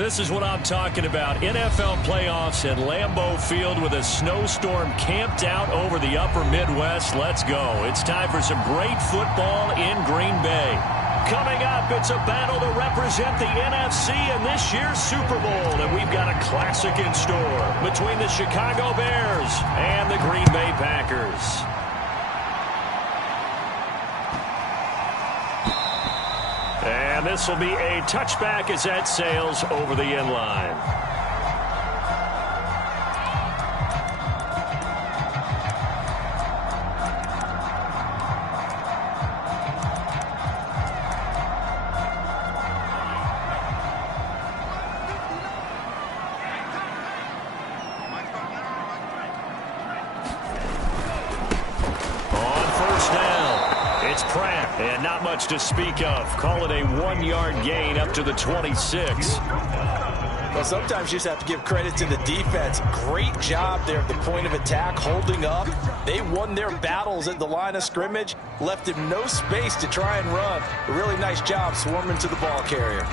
This is what I'm talking about. NFL playoffs at Lambeau Field with a snowstorm camped out over the upper Midwest. Let's go. It's time for some great football in Green Bay. Coming up, it's a battle to represent the NFC in this year's Super Bowl. And we've got a classic in store between the Chicago Bears and the Green Bay Packers. And this will be a touchback as that sails over the end line. And not much to speak of. Call it a 1-yard gain up to the 26. Well, sometimes you just have to give credit to the defense. Great job there at the point of attack, holding up. They won their battles at the line of scrimmage, left him no space to try and run. A really nice job swarming to the ball carrier.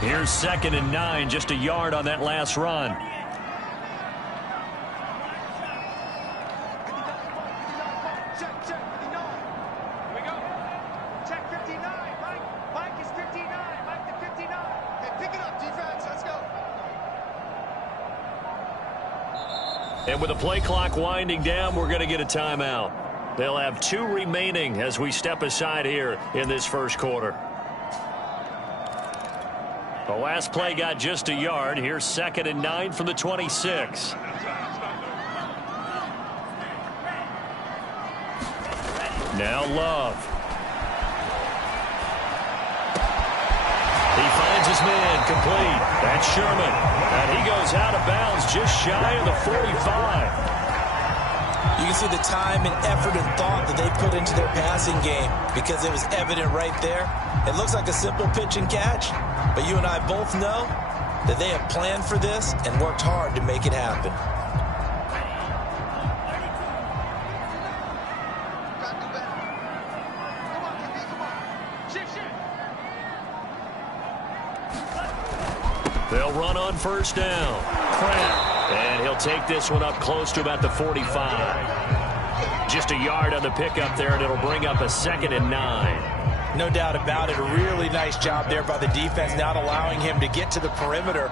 Here's 2nd and 9, just a yard on that last run. Check, 59. Here we go. Check 59. Mike is 59. Mike to 59. Hey, pick it up, defense. Let's go. And with the play clock winding down, we're going to get a timeout. They'll have 2 remaining as we step aside here in this first quarter. The last play got just a yard. Here's 2nd and 9 from the 26. Now Love. He finds his man complete. That's Sherman. And he goes out of bounds just shy of the 45. You can see the time and effort and thought that they put into their passing game because it was evident right there. It looks like a simple pitch and catch, but you and I both know that they have planned for this and worked hard to make it happen. They'll run on first down. Pratt. And he'll take this one up close to about the 45. Just a yard on the pickup there, and it'll bring up a 2nd and 9. No doubt about it. A really nice job there by the defense, not allowing him to get to the perimeter.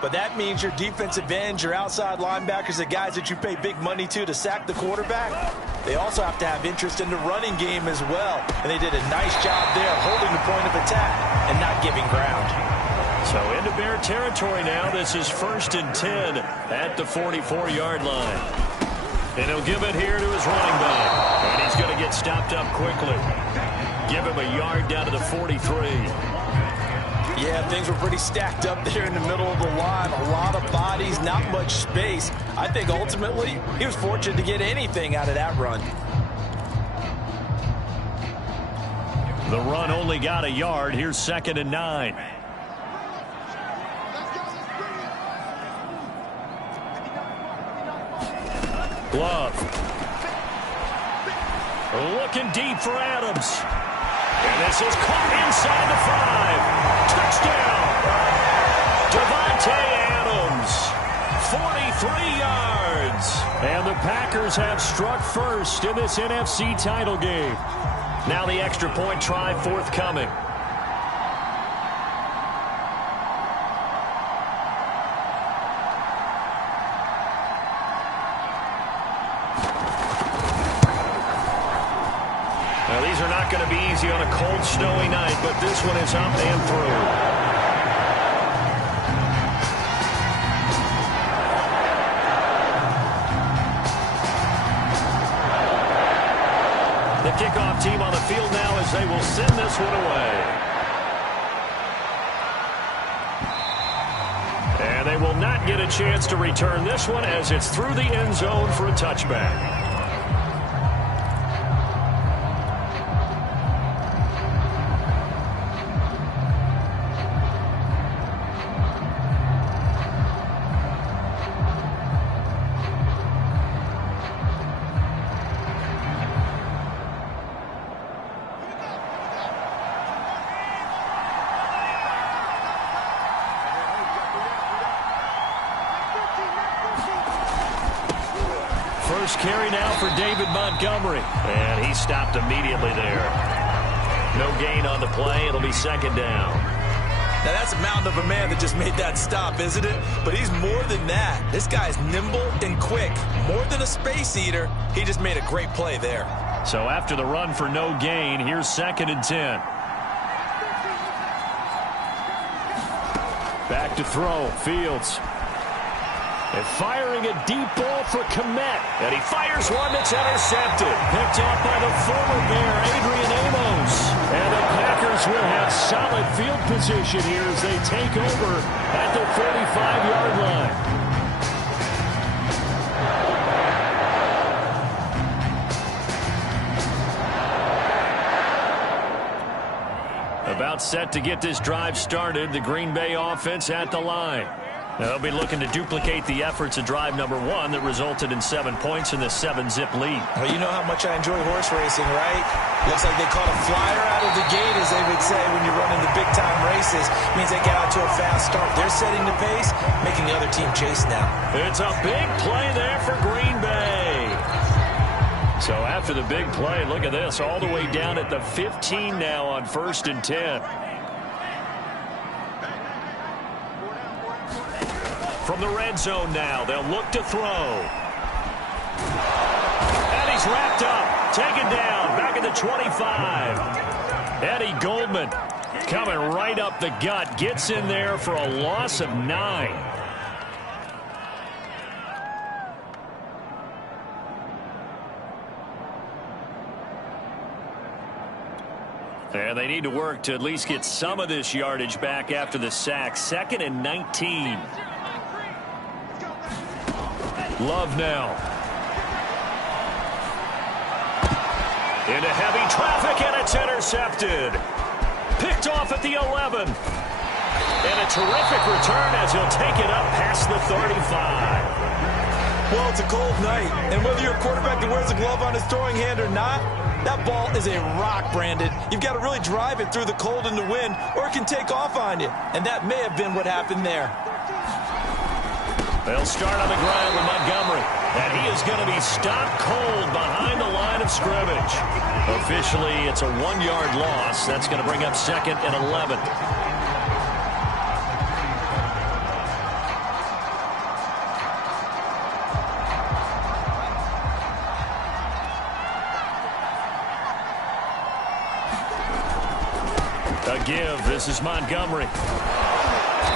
But that means your defensive ends, your outside linebackers, the guys that you pay big money to sack the quarterback, they also have to have interest in the running game as well. And they did a nice job there holding the point of attack and not giving ground. So into Bear territory now. This is 1st and 10 at the 44-yard line. And he'll give it here to his running back. And he's going to get stopped up quickly. Give him a yard down to the 43. Yeah, things were pretty stacked up there in the middle of the line. A lot of bodies, not much space. I think ultimately he was fortunate to get anything out of that run. The run only got a yard. Here's 2nd and 9. Love. Looking deep for Adams. And this is caught inside the 5. Touchdown. Devontae Adams. 43 yards. And the Packers have struck first in this NFC title game. Now the extra point try forthcoming. Now, these are not going to be easy on a cold, snowy night, but this one is up and through. The kickoff team on the field now as they will send this one away. And they will not get a chance to return this one as it's through the end zone for a touchback. First carry now for David Montgomery. And he stopped immediately there. No gain on the play. It'll be second down. Now, that's a mountain of a man that just made that stop, isn't it? But he's more than that. This guy's nimble and quick. More than a space eater, he just made a great play there. So after the run for no gain, here's second and 10. Back to throw. Fields. And firing a deep ball for Kmet. And he fires one that's intercepted. Picked off by the former Bear, Adrian Amos. And the Packers will have solid field position here as they take over at the 45-yard line. About set to get this drive started. The Green Bay offense at the line. Now they'll be looking to duplicate the efforts of drive number 1 that resulted in 7 points in the 7-zip lead. Well, you know how much I enjoy horse racing, right? Looks like they caught a flyer out of the gate, as they would say when you're running the big-time races. Means they get out to a fast start. They're setting the pace, making the other team chase now. It's a big play there for Green Bay. So after the big play, look at this, all the way down at the 15 now on 1st and 10. From the red zone now, they'll look to throw. And he's wrapped up, taken down, back at the 25. Eddie Goldman coming right up the gut, gets in there for a loss of 9. And they need to work to at least get some of this yardage back after the sack. 2nd and 19. Love now. Into heavy traffic, and it's intercepted. Picked off at the 11. And a terrific return as he'll take it up past the 35. Well, it's a cold night, and whether you're a quarterback that wears a glove on his throwing hand or not, that ball is a rock, Brandon. You've got to really drive it through the cold and the wind, or it can take off on you. And that may have been what happened there. They'll start on the ground with Montgomery. And he is going to be stopped cold behind the line of scrimmage. Officially, it's a 1-yard loss. That's going to bring up 2nd and 11. A give. This is Montgomery.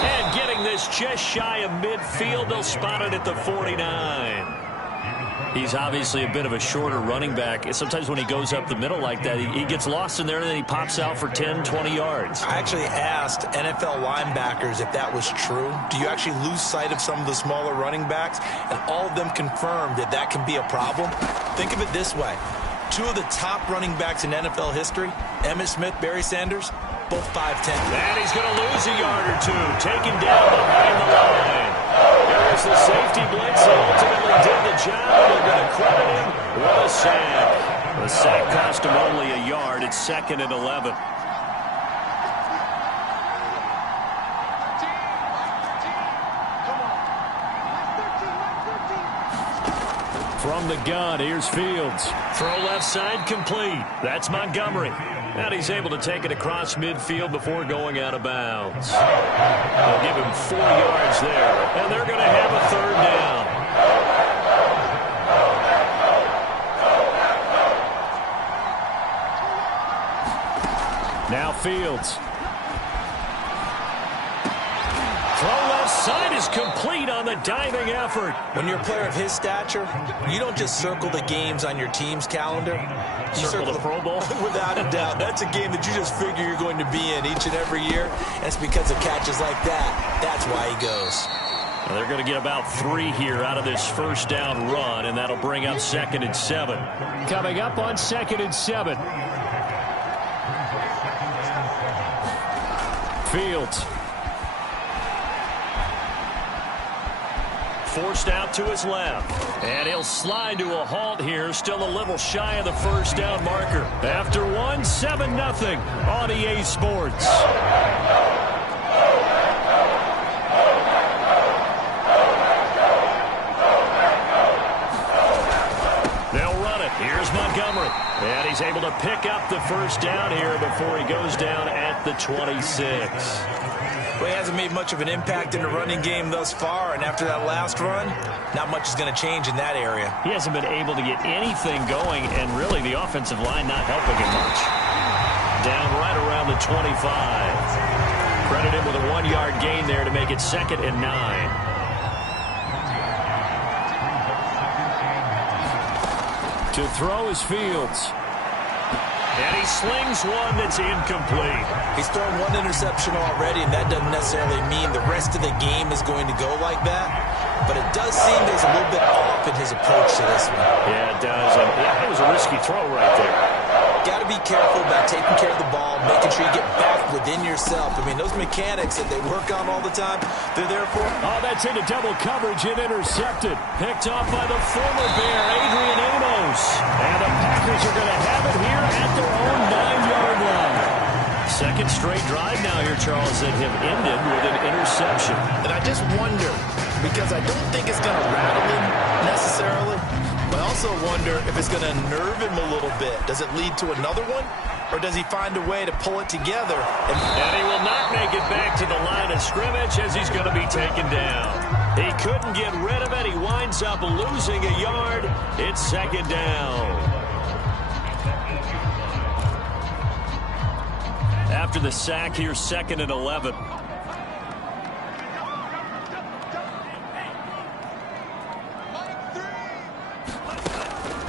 And getting this just shy of midfield, they'll spot it at the 49. He's obviously a bit of a shorter running back. Sometimes when he goes up the middle like that, he gets lost in there, and then he pops out for 10, 20 yards. I actually asked NFL linebackers if that was true. Do you actually lose sight of some of the smaller running backs? And all of them confirmed that that can be a problem. Think of it this way. 2 of the top running backs in NFL history, Emmitt Smith, Barry Sanders, both 5'10". And he's going to lose a yard or 2, taken down behind the line. There's the safety blitz. He ultimately did the job. They're going to credit him with a sack. The sack cost him only a yard. It's 2nd and 11. From the gun, here's Fields. Throw left side complete. That's Montgomery. And he's able to take it across midfield before going out of bounds. They'll give him 4 yards there. And they're going to have a 3rd down. Now Fields. Throw left side is complete on the diving effort. When you're a player of his stature, you don't just circle the games on your team's calendar. You circle the Pro Bowl? Without a doubt. That's a game that you just figure you're going to be in each and every year. And it's because of catches like that. That's why he goes. Well, they're going to get about 3 here out of this first down run, and that'll bring up 2nd and 7. Coming up on 2nd and 7. Fields. Forced out to his left. And he'll slide to a halt here. Still a little shy of the first down marker. After 1, 7-0 on EA Sports. able to pick up the first down here before he goes down at the 26. Well, he hasn't made much of an impact in the running game thus far, and after that last run, not much is going to change in that area. He hasn't been able to get anything going, and really the offensive line not helping him much. Down right around the 25. Credit him with a 1-yard gain there to make it 2nd and 9. To throw is Fields. And he slings one that's incomplete. He's thrown one interception already, and that doesn't necessarily mean the rest of the game is going to go like that. But it does seem there's a little bit off in his approach to this one. Yeah, it does. And that was a risky throw right there. Got to be careful about taking care of the ball, making sure you get back within yourself. I mean, those mechanics that they work on all the time, they're there for. Oh, that's into double coverage and intercepted. Picked off by the former Bear, Adrian Amos. And the Packers are going to have it here at their own 9-yard line. Second straight drive now here, Charles, that have ended with an interception. And I just wonder, because I don't think it's going to rattle him necessarily, but I also wonder if it's going to nerve him a little bit. Does it lead to another one? Or does he find a way to pull it together? And he will not make it back to the line of scrimmage as he's going to be taken down. He couldn't get rid of it. He winds up losing a yard. It's 2nd down. After the sack here, 2nd and 11.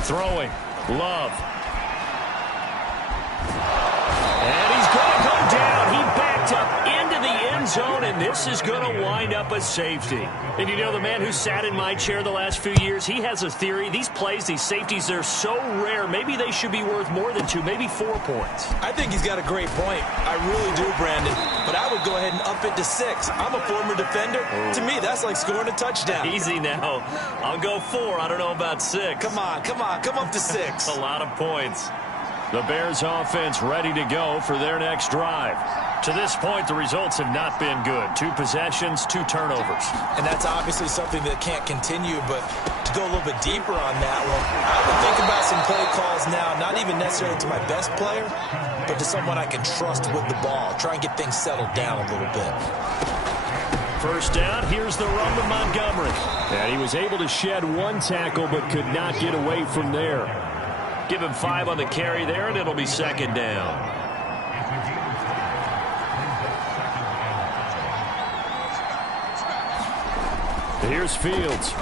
Throwing. Love. And he's going to go down. He backed up into the end zone, and this is going to wind up a safety. And you know, the man who sat in my chair the last few years, he has a theory. These plays, these safeties, they're so rare. Maybe they should be worth more than 2, maybe 4 points. I think he's got a great point. I really do, Brandon. But I would go ahead and up it to 6. I'm a former defender. To me, that's like scoring a touchdown. Easy now. I'll go 4. I don't know about 6. Come on. Come up to 6. A lot of points. The Bears offense ready to go for their next drive. To this point, the results have not been good. 2 possessions, 2 turnovers. And that's obviously something that can't continue, but to go a little bit deeper on that one, I would think about some play calls now, not even necessarily to my best player, but to someone I can trust with the ball. Try and get things settled down a little bit. First down, here's the run to Montgomery. And he was able to shed 1 tackle, but could not get away from there. Give him 5 on the carry there, and it'll be 2nd down. Here's Fields.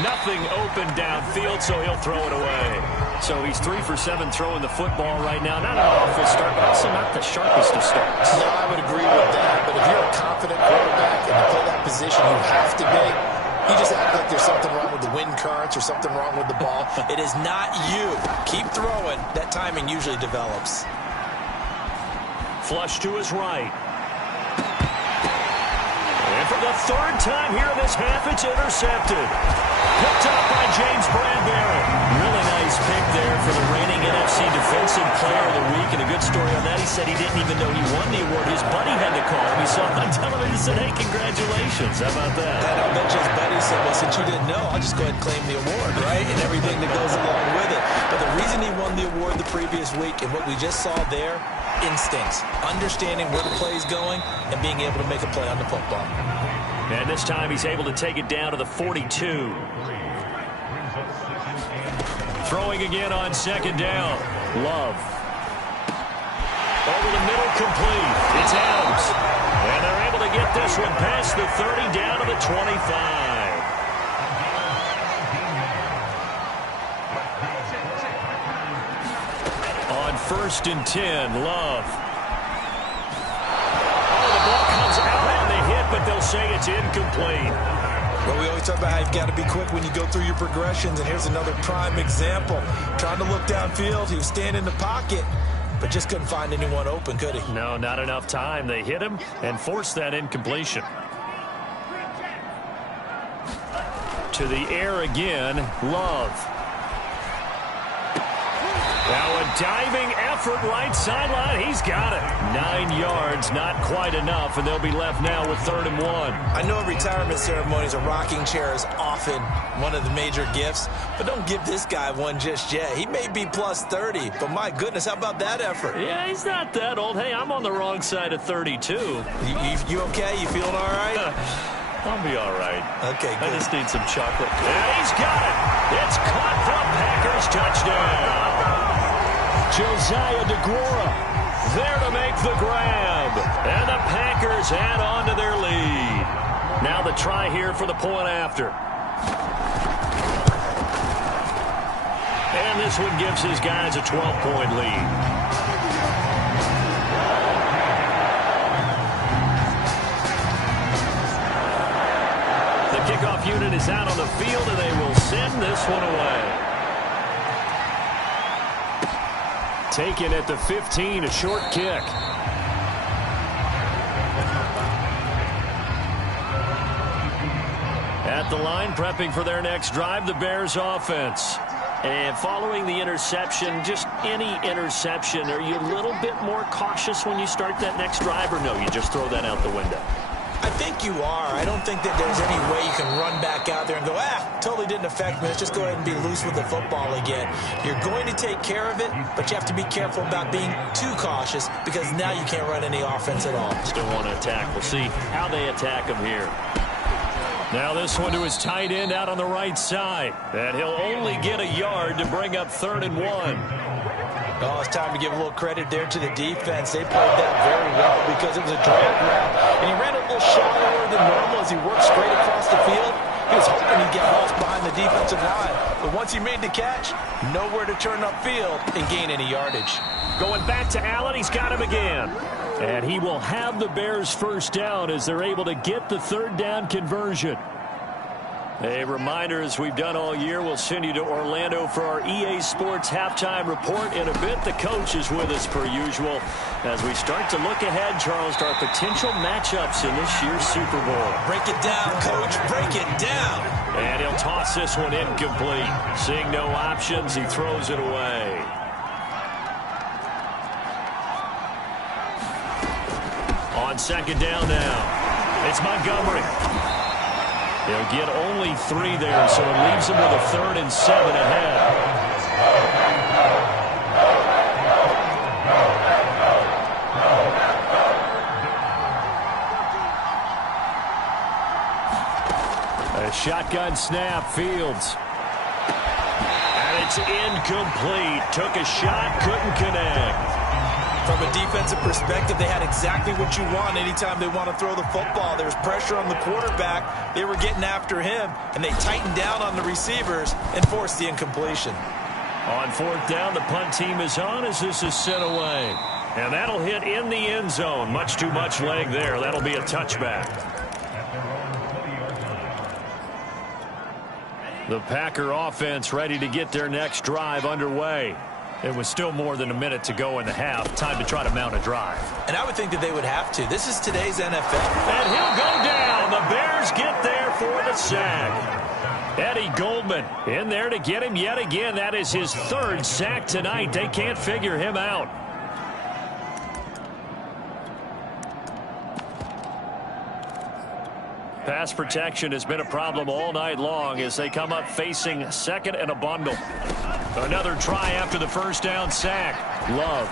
Nothing open downfield, so he'll throw it away. So he's 3 for 7 throwing the football right now. Not an awful start, but also not the sharpest of starts. No, I would agree with that. But if you're a confident quarterback and you play that position, you have to be. You just act like there's something wrong with the wind currents or something wrong with the ball. It is not you. Keep throwing. That timing usually develops. Flush to his right. And for the 3rd time here in this half, it's intercepted. Picked up by James Bradbury. Really nice pick there for the reigning NFC Defensive Player of the Week. And a good story on that, he said he didn't even know he won the award. His buddy had to call him. He saw him on television and said, hey, congratulations. How about that? And I bet you his buddy said, well, since you didn't know, I'll just go ahead and claim the award, right? And everything that goes along with it. But the reason he won the award the previous week and what we just saw there, instincts, understanding where the play is going and being able to make a play on the football. And this time he's able to take it down to the 42. Throwing again on 2nd down. Love. Over the middle, complete. It's Adams. And they're able to get this one past the 30 down to the 25. On 1st and 10, Love. But they'll say it's incomplete. Well, we always talk about how you've got to be quick when you go through your progressions, and here's another prime example. Trying to look downfield, he was standing in the pocket, but just couldn't find anyone open, could he? No, not enough time. They hit him and forced that incompletion. To the air again, Love. Now a diving effort right sideline. He's got it. 9 yards, not quite enough, and they'll be left now with 3rd and 1. I know retirement ceremonies, a rocking chair is often one of the major gifts, but don't give this guy one just yet. He may be plus 30, but my goodness, how about that effort? Yeah, he's not that old. Hey, I'm on the wrong side of 32. You okay? You feeling all right? I'll be all right. Okay, good. I just need some chocolate. Yeah, he's got it. It's caught for a Packers touchdown. Josiah DeGuara there to make the grab. And the Packers add on to their lead. Now the try here for the point after. And this one gives his guys a 12-point lead. The kickoff unit is out on the field, and they will send this one away. Taken at the 15, a short kick. At the line, prepping for their next drive, the Bears offense. And following the interception, just any interception, are you a little bit more cautious when you start that next drive, or no, you just throw that out the window? I think you are. I don't think that there's any way you can run back out there and go, totally didn't affect me. Let's just go ahead and be loose with the football again. You're going to take care of it, but you have to be careful about being too cautious because now you can't run any offense at all. Still want to attack. We'll see how they attack him here. Now this one to his tight end out on the right side. And he'll only get a yard to bring up 3rd and 1. Oh, it's time to give a little credit there to the defense. They played that very well because it was a drag route. And he ran a little shallower than normal as he worked straight across the field. He was hoping he'd get lost behind the defensive line. But once he made the catch, nowhere to turn upfield and gain any yardage. Going back to Allen, he's got him again. And he will have the Bears first down as they're able to get the 3rd down conversion. A reminder, as we've done all year, we'll send you to Orlando for our EA Sports halftime report in a bit. The coach is with us per usual as we start to look ahead, Charles, to our potential matchups in this year's Super Bowl. Break it down, Coach. Break it down. And he'll toss this one incomplete. Seeing no options, he throws it away. On 2nd down now, it's Montgomery. They'll get only 3 there, so it leaves them with a 3rd and 7 ahead. A shotgun snap, Fields. And it's incomplete. Took a shot, couldn't connect. From a defensive perspective, they had exactly what you want anytime they want to throw the football. There was pressure on the quarterback. They were getting after him, and they tightened down on the receivers and forced the incompletion. On 4th down, the punt team is on as this is sent away. And that'll hit in the end zone. Much too much leg there. That'll be a touchback. The Packer offense ready to get their next drive underway. It was still more than a minute to go in the half. Time to try to mount a drive. And I would think that they would have to. This is today's NFL. And he'll go down. The Bears get there for the sack. Eddie Goldman in there to get him yet again. That is his 3rd sack tonight. They can't figure him out. Pass protection has been a problem all night long as they come up facing 2nd and a bundle. Another try after the 1st down sack. Love.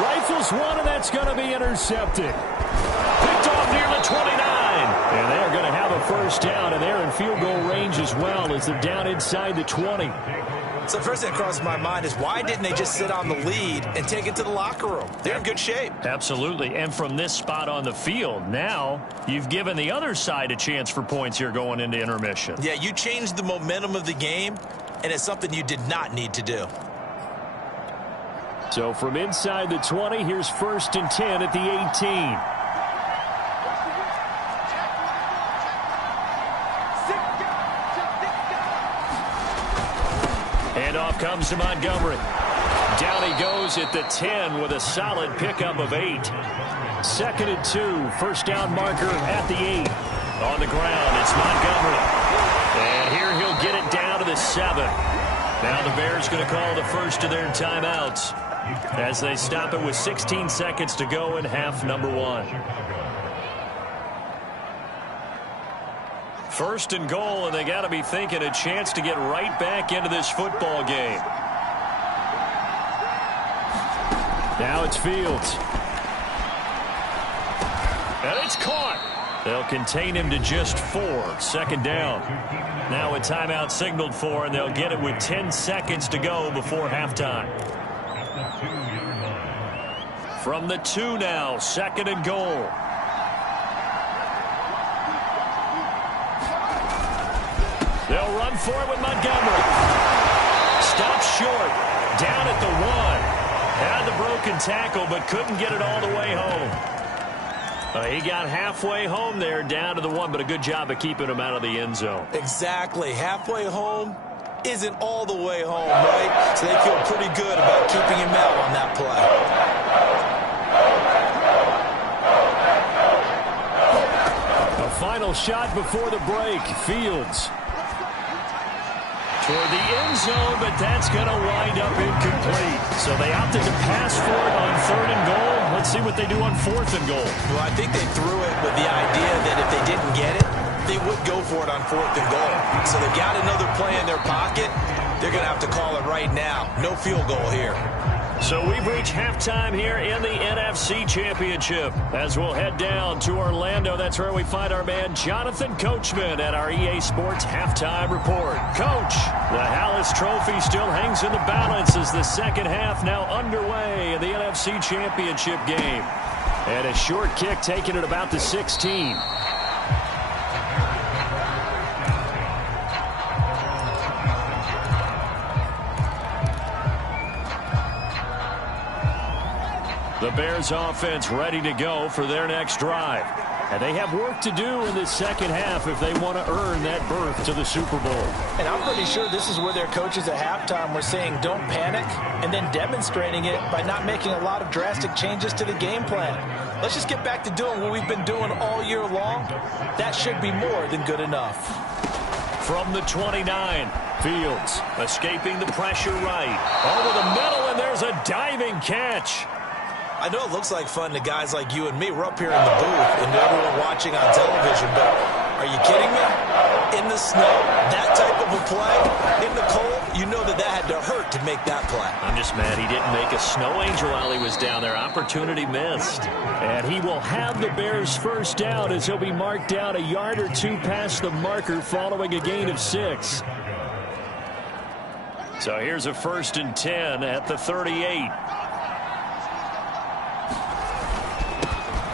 Rifles one, and that's going to be intercepted. Picked off near the 29. And they're going to have a 1st down, and they're in field goal range as well as they're down inside the 20. So the first thing that crosses my mind is why didn't they just sit on the lead and take it to the locker room? They're in good shape. Absolutely. And from this spot on the field, now you've given the other side a chance for points here going into intermission. Yeah, you changed the momentum of the game, and it's something you did not need to do. So from inside the 20, here's 1st and 10 at the 18. Handoff comes to Montgomery. Down he goes at the 10 with a solid pickup of 8. 2nd and 2, 1st down marker at the 8. On the ground, it's Montgomery. And here he'll get it down to the 7. Now the Bears going to call the first of their timeouts as they stop it with 16 seconds to go in half number 1. First and goal, and they got to be thinking a chance to get right back into this football game. Now it's Fields. And it's caught. They'll contain him to just 4. Second down. Now a timeout signaled for, and they'll get it with 10 seconds to go before halftime. From the 2 now, second and goal. They'll run for it with Montgomery. Stops short. Down at the 1. Had the broken tackle, but couldn't get it all the way home. He got halfway home there, down to the 1, but a good job of keeping him out of the end zone. Exactly. Halfway home isn't all the way home, right? So they feel pretty good about keeping him out on that play. A final shot before the break. Fields toward the end zone, but that's going to wind up incomplete. So they opted to pass for it on 3rd and goal. Let's see what they do on 4th and goal. Well, I think they threw it with the idea that if they didn't get it, they would go for it on 4th and goal. So they've got another play in their pocket. They're going to have to call it right now. No field goal here. So we've reached halftime here in the NFC Championship. As we'll head down to Orlando, that's where we find our man Jonathan Coachman at our EA Sports Halftime Report. Coach, the Hallis Trophy still hangs in the balance as the second half now underway in the NFC Championship game. And a short kick taken at about the 16. The Bears offense ready to go for their next drive. And they have work to do in this second half if they want to earn that berth to the Super Bowl. And I'm pretty sure this is where their coaches at halftime were saying don't panic, and then demonstrating it by not making a lot of drastic changes to the game plan. Let's just get back to doing what we've been doing all year long. That should be more than good enough. From the 29, Fields escaping the pressure right. Over the middle, and there's a diving catch. I know it looks like fun to guys like you and me. We're up here in the booth and everyone watching on television, but are you kidding me? In the snow, that type of a play, in the cold, you know that had to hurt to make that play. I'm just mad he didn't make a snow angel while he was down there. Opportunity missed. And he will have the Bears first down as he'll be marked down a yard or 2 past the marker following a gain of 6. So here's a 1st and 10 at the 38.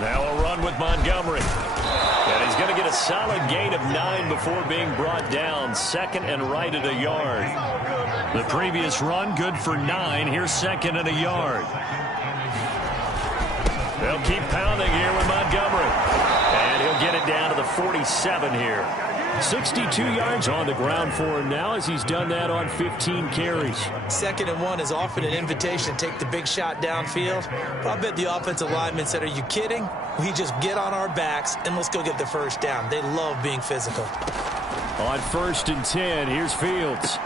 Now a run with Montgomery. And he's going to get a solid gain of 9 before being brought down. 2nd and right at a yard. The previous run good for 9. Here's 2nd and a yard. They'll keep pounding here with Montgomery. And he'll get it down to the 47 here. 62 yards on the ground for him now as he's done that on 15 carries. 2nd and 1 is often an invitation to take the big shot downfield. But I bet the offensive lineman said, are you kidding? We just get on our backs and let's go get the first down. They love being physical. On 1st and 10, here's Fields.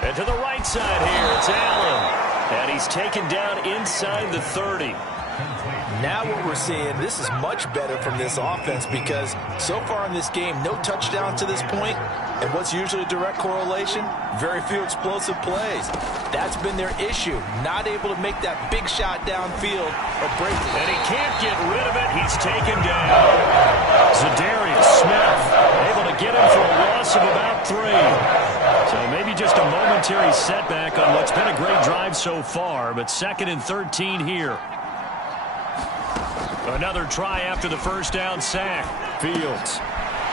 And to the right side here, it's Allen. And he's taken down inside the 30. Now what we're seeing, this is much better from this offense because so far in this game, no touchdowns to this point. And what's usually a direct correlation? Very few explosive plays. That's been their issue. Not able to make that big shot downfield or break it. And he can't get rid of it. He's taken down. Zadarius Smith able to get him for a loss of about 3. So maybe just a momentary setback on what's been a great drive so far. But 2nd and 13 here. Another try after the first down sack. Fields.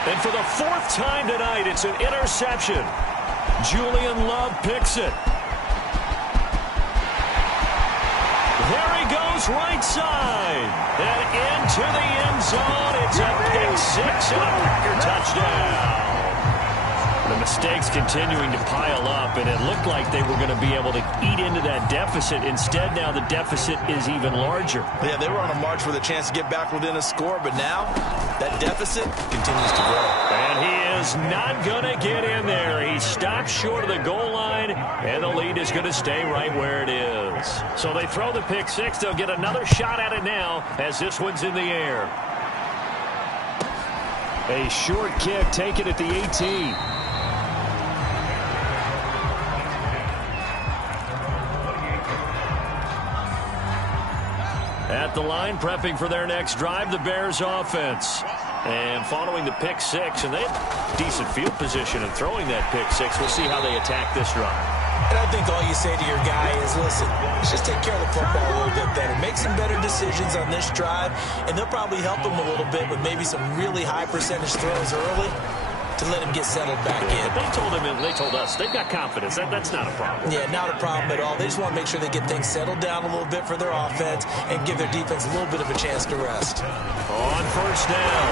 And for the 4th time tonight, it's an interception. Julian Love picks it. There he goes right side. And into the end zone. It's a pick 6 and a Packer touchdown. The The mistakes continuing to pile up, and it looked like they were going to be able to eat into that deficit. Instead, now the deficit is even larger. Yeah, they were on a march with a chance to get back within a score, but now that deficit continues to grow. And he is not going to get in there. He stopped short of the goal line, and the lead is going to stay right where it is. So they throw the pick six. They'll get another shot at it now as this one's in the air. A short kick taken at the 18. At the line, prepping for their next drive, the Bears offense. And following the pick six, and they have decent field position in throwing that pick six. We'll see how they attack this drive. And I think all you say to your guy is, listen, let's just take care of the football a little bit better. Make some better decisions on this drive, and they'll probably help him a little bit with maybe some really high percentage throws early to let him get settled back in. They told us they've got confidence. That's not a problem. Yeah, not a problem at all. They just want to make sure they get things settled down a little bit for their offense and give their defense a little bit of a chance to rest. On first down,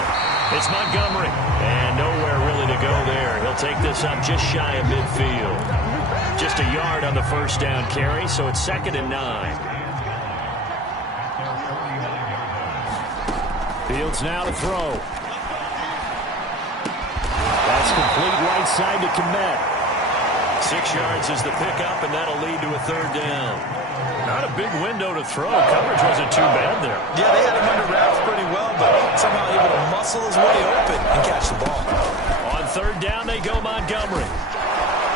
it's Montgomery. And nowhere really to go there. He'll take this up just shy of midfield. Just a yard on the first down carry, so it's 2nd and 9. Fields now to throw. That's complete right side to Kmet. 6 yards is the pickup, and that'll lead to a 3rd down. Not a big window to throw. Coverage wasn't too bad there. Yeah, they had him under wraps pretty well, but somehow able to muscle his way open and catch the ball. On 3rd down, they go Montgomery.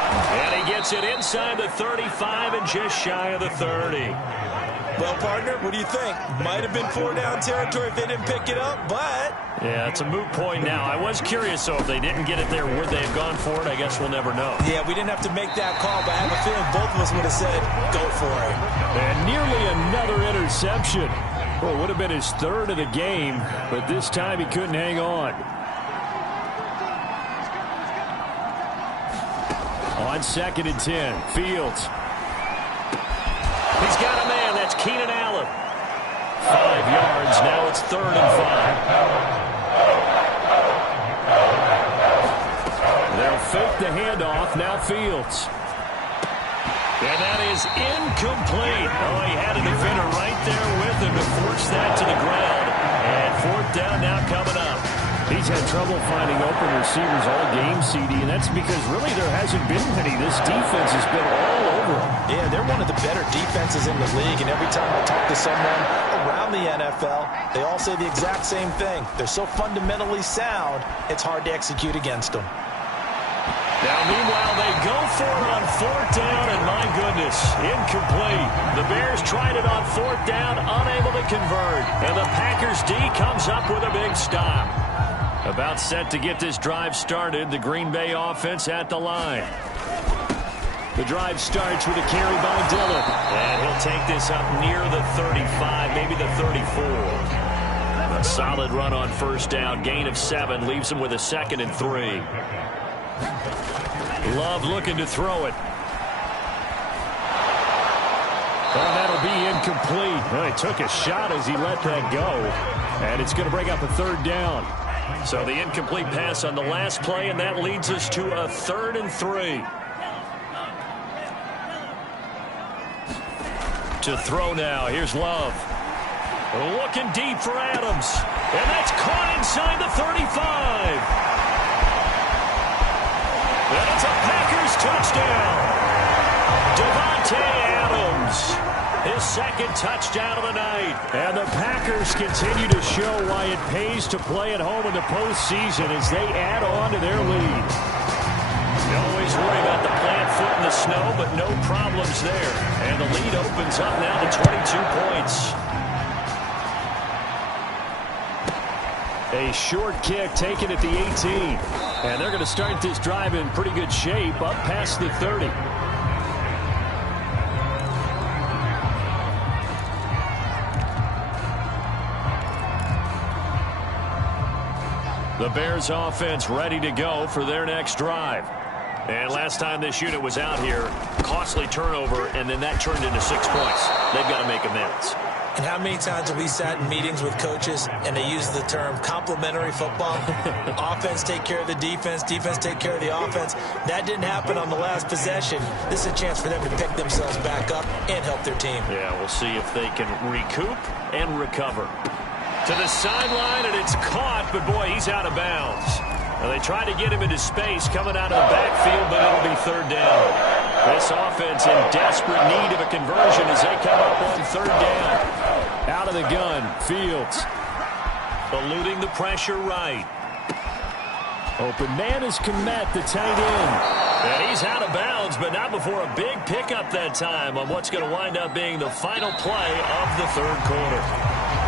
And he gets it inside the 35 and just shy of the 30. Well, partner, what do you think? Might have been 4-down territory if they didn't pick it up, but... Yeah, it's a moot point now. I was curious, though, if they didn't get it there, would they have gone for it? I guess we'll never know. Yeah, we didn't have to make that call, but I have a feeling both of us would have said, go for it. And nearly another interception. Well, it would have been his 3rd of the game, but this time he couldn't hang on. On 2nd and 10, Fields. He's got a man. That's Keenan Allen. 5 yards. Now it's 3rd and 5. They'll fake the handoff. Now Fields. And that is incomplete. Oh, he had a defender right there with him to force that to the ground. And 4th down now coming up. He's had trouble finding open receivers all game, CD, and that's because really there hasn't been many. This defense has been all over them. Yeah, they're one of the better defenses in the league, and every time I talk to someone around the NFL, they all say the exact same thing. They're so fundamentally sound, it's hard to execute against them. Now, meanwhile, they go for it on 4th down, and my goodness, incomplete. The Bears tried it on 4th down, unable to convert. And the Packers D comes up with a big stop. About set to get this drive started, the Green Bay offense at the line. The drive starts with a carry by Dillon. And he'll take this up near the 35, maybe the 34. A solid run on first down, gain of 7, leaves him with a 2nd and 3. Love looking to throw it. Oh, that'll be incomplete. Well, he took a shot as he let that go. And it's going to bring up a 3rd down. So the incomplete pass on the last play, and that leads us to a 3rd and 3. To throw now. Here's Love. Looking deep for Adams. And that's caught inside the 35. That's a Packers touchdown. Devontae Adams. His 2nd touchdown of the night. And the Packers continue to show why it pays to play at home in the postseason as they add on to their lead. You always worry about the plant foot in the snow, but no problems there. And the lead opens up now to 22 points. A short kick taken at the 18. And they're going to start this drive in pretty good shape up past the 30. The Bears offense ready to go for their next drive. And last time this unit was out here, costly turnover, and then that turned into 6 points. They've got to make amends. And how many times have we sat in meetings with coaches and they use the term complementary football? Offense take care of the defense, defense take care of the offense. That didn't happen on the last possession. This is a chance for them to pick themselves back up and help their team. Yeah, we'll see if they can recoup and recover. To the sideline, and it's caught, but boy, he's out of bounds. Now, they tried to get him into space coming out of the backfield, but it'll be third down. This offense in desperate need of a conversion as they come up on third down. Out of the gun, Fields. Eluding the pressure right. Open man is Kmet, the tight end. And he's out of bounds, but not before a big pickup that time on what's going to wind up being the final play of the third quarter.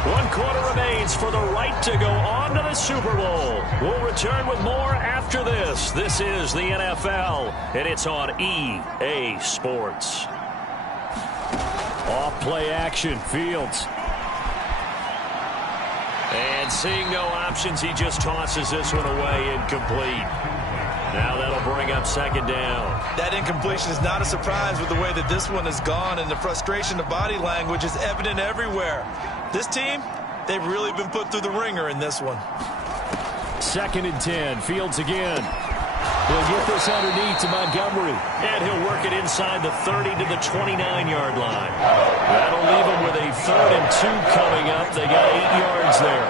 1 quarter remains for the right to go on to the Super Bowl. We'll return with more after this. This is the NFL, and it's on EA Sports. Off play action, Fields. And seeing no options, he just tosses this one away incomplete. Now that'll bring up second down. That incompletion is not a surprise with the way that this one has gone, and the frustration of body language is evident everywhere. This team, they've really been put through the ringer in this one. 2nd and 10, Fields again. He'll get this underneath to Montgomery. And he'll work it inside the 30 to the 29-yard line. That'll leave him with a 3rd and 2 coming up. They got 8 yards there.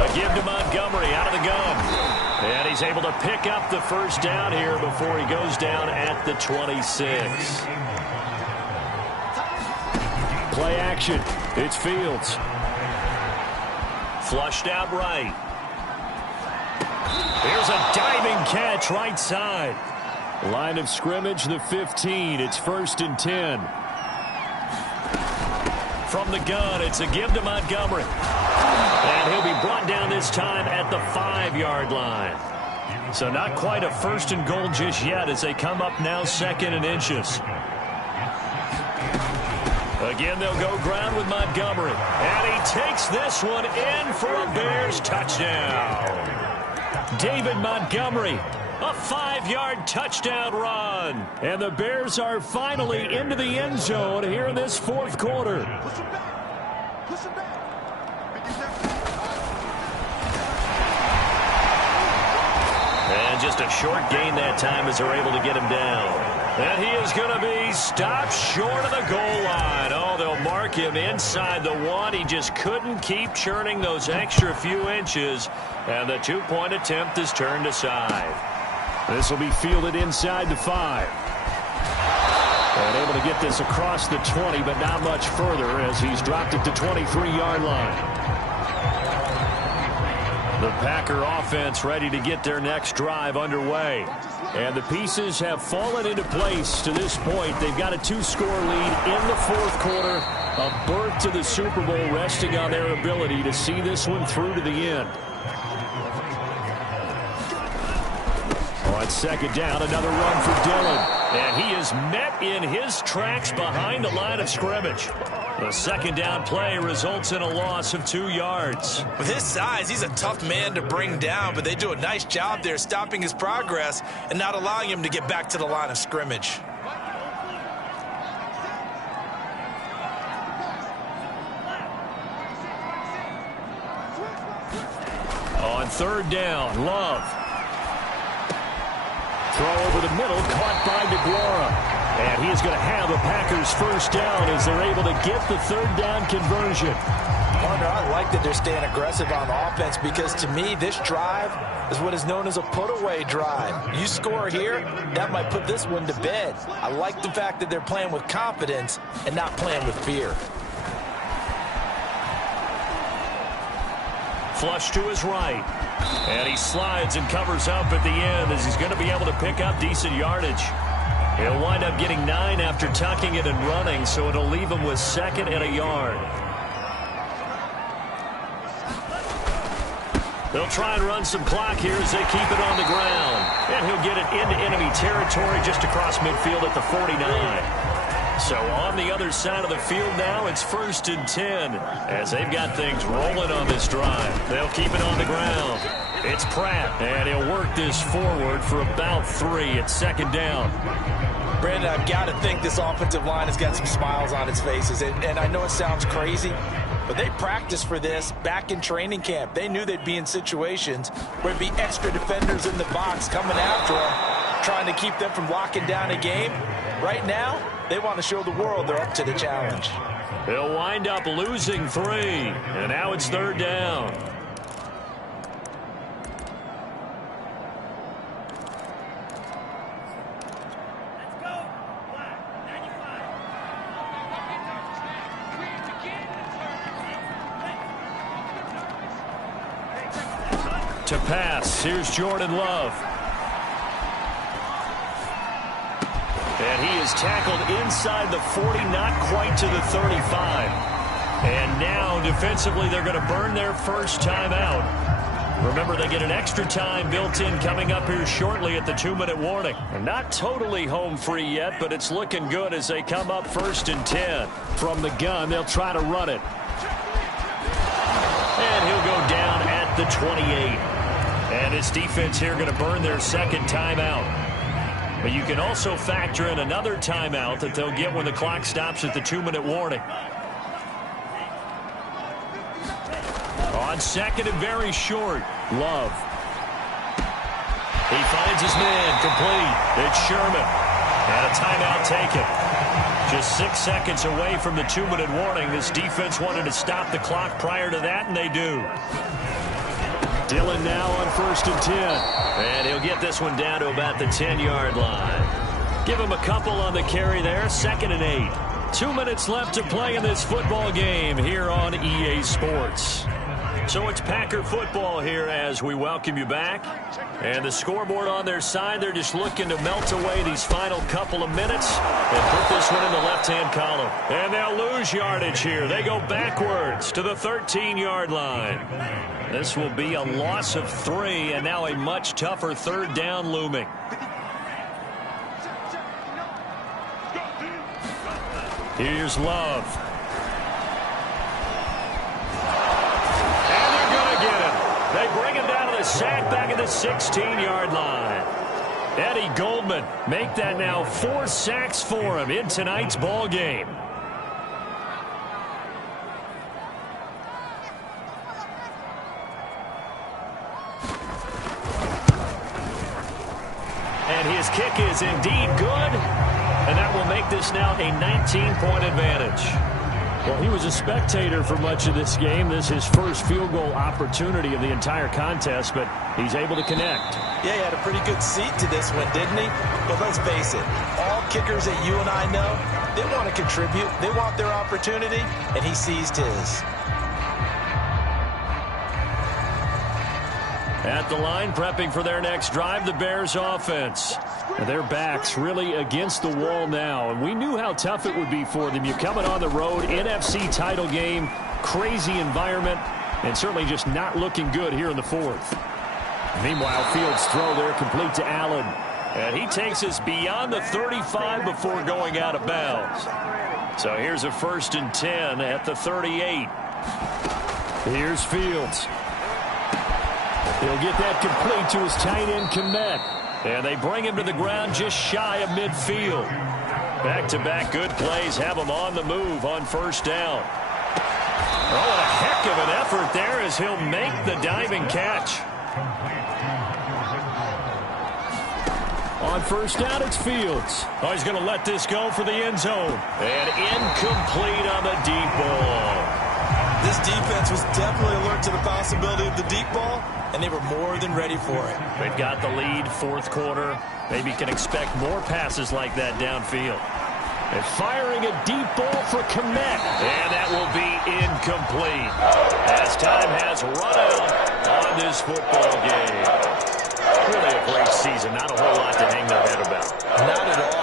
A give to Montgomery out of the gun. And he's able to pick up the first down here before he goes down at the 26. Play action. It's Fields. Flushed out right. Here's a diving catch right side. Line of scrimmage, the 15. It's 1st and 10. From the gun, it's a give to Montgomery. And he'll be brought down this time at the 5-yard line. So not quite a 1st and goal just yet as they come up now 2nd and inches. Again, they'll go ground with Montgomery. And he takes this one in for a Bears touchdown. David Montgomery, a 5-yard touchdown run. And the Bears are finally into the end zone here in this 4th quarter. Push him back. Push him back. And just a short gain that time as they're able to get him down. And he is going to be stopped short of the goal line. Oh, they'll mark him inside the 1. He just couldn't keep churning those extra few inches. And the 2-point attempt is turned aside. This will be fielded inside the 5. And able to get this across the 20, but not much further as he's dropped it to 23-yard line. The Packer offense ready to get their next drive underway. And the pieces have fallen into place to this point. They've got a 2-score lead in the 4th quarter. A berth to the Super Bowl resting on their ability to see this one through to the end. On 2nd down, another run for Dillon. And he is met in his tracks behind the line of scrimmage. The 2nd down play results in a loss of 2 yards. With his size, he's a tough man to bring down, but they do a nice job there stopping his progress and not allowing him to get back to the line of scrimmage. On 3rd down, Love. Throw over the middle, caught by DeGuara. And he is going to have the Packers' first down as they're able to get the 3rd down conversion. Partner, I like that they're staying aggressive on offense because to me, this drive is what is known as a put-away drive. You score here, that might put this one to bed. I like the fact that they're playing with confidence and not playing with fear. Flush to his right. And he slides and covers up at the end as he's going to be able to pick up decent yardage. He'll wind up getting 9 after tucking it and running, so it'll leave him with 2nd and a yard. They'll try and run some clock here as they keep it on the ground. And he'll get it into enemy territory just across midfield at the 49. So on the other side of the field now, it's 1st and 10 as they've got things rolling on this drive. They'll keep it on the ground. It's Pratt, and he'll work this forward for about 3 at 2nd down. Brandon, I've got to think this offensive line has got some smiles on its faces. And I know it sounds crazy, but they practiced for this back in training camp. They knew they'd be in situations where there'd be extra defenders in the box coming after them, trying to keep them from locking down a game. Right now, they want to show the world they're up to the challenge. They'll wind up losing 3, and now it's 3rd down. To pass, here's Jordan Love. And he is tackled inside the 40, not quite to the 35. And now, defensively, they're going to burn their first timeout. Remember, they get an extra time built in coming up here shortly at the 2-minute warning. And not totally home free yet, but it's looking good as they come up 1st and 10. From the gun, they'll try to run it. And he'll go down at the 28. And this defense here going to burn their second timeout. But you can also factor in another timeout that they'll get when the clock stops at the 2-minute warning. On 2nd and very short, Love. He finds his man, complete. It's Sherman. And a timeout taken. Just 6 seconds away from the 2-minute warning. This defense wanted to stop the clock prior to that, and they do. Dillon now on 1st and 10. And he'll get this one down to about the 10-yard line. Give him a couple on the carry there. 2nd and 8. 2 minutes left to play in this football game here on EA Sports. So it's Packer football here as we welcome you back. And the scoreboard on their side, they're just looking to melt away these final couple of minutes and put this one in the left-hand column. And they'll lose yardage here. They go backwards to the 13-yard line. This will be a loss of 3, and now a much tougher 3rd down looming. Here's Love. And they're going to get him. They bring him down to the sack back at the 16-yard line. Eddie Goldman make that now 4 sacks for him in tonight's ball game. And his kick is indeed good, and that will make this now a 19-point advantage. Well, he was a spectator for much of this game. This is his first field goal opportunity of the entire contest, but he's able to connect. Yeah, he had a pretty good seat to this one, didn't he? But let's face it, all kickers that you and I know, they want to contribute. They want their opportunity, and he seized his. At the line, prepping for their next drive, the Bears offense. And their backs really against the wall now. And we knew how tough it would be for them. You're coming on the road, NFC title game, crazy environment, and certainly just not looking good here in the 4th. Meanwhile, Fields' throw there complete to Allen. And he takes us beyond the 35 before going out of bounds. So here's a 1st and 10 at the 38. Here's Fields. He'll get that complete to his tight end, Kmet. And they bring him to the ground just shy of midfield. Back-to-back good plays have him on the move on 1st down. Oh, a heck of an effort there as he'll make the diving catch. On 1st down, it's Fields. Oh, he's going to let this go for the end zone. And incomplete on the deep ball. This defense was definitely alert to the possibility of the deep ball, and they were more than ready for it. They've got the lead, 4th quarter. Maybe can expect more passes like that downfield. And firing a deep ball for Kmet. And that will be incomplete. As time has run out on this football game. Really a great season. Not a whole lot to hang their head about. Not at all.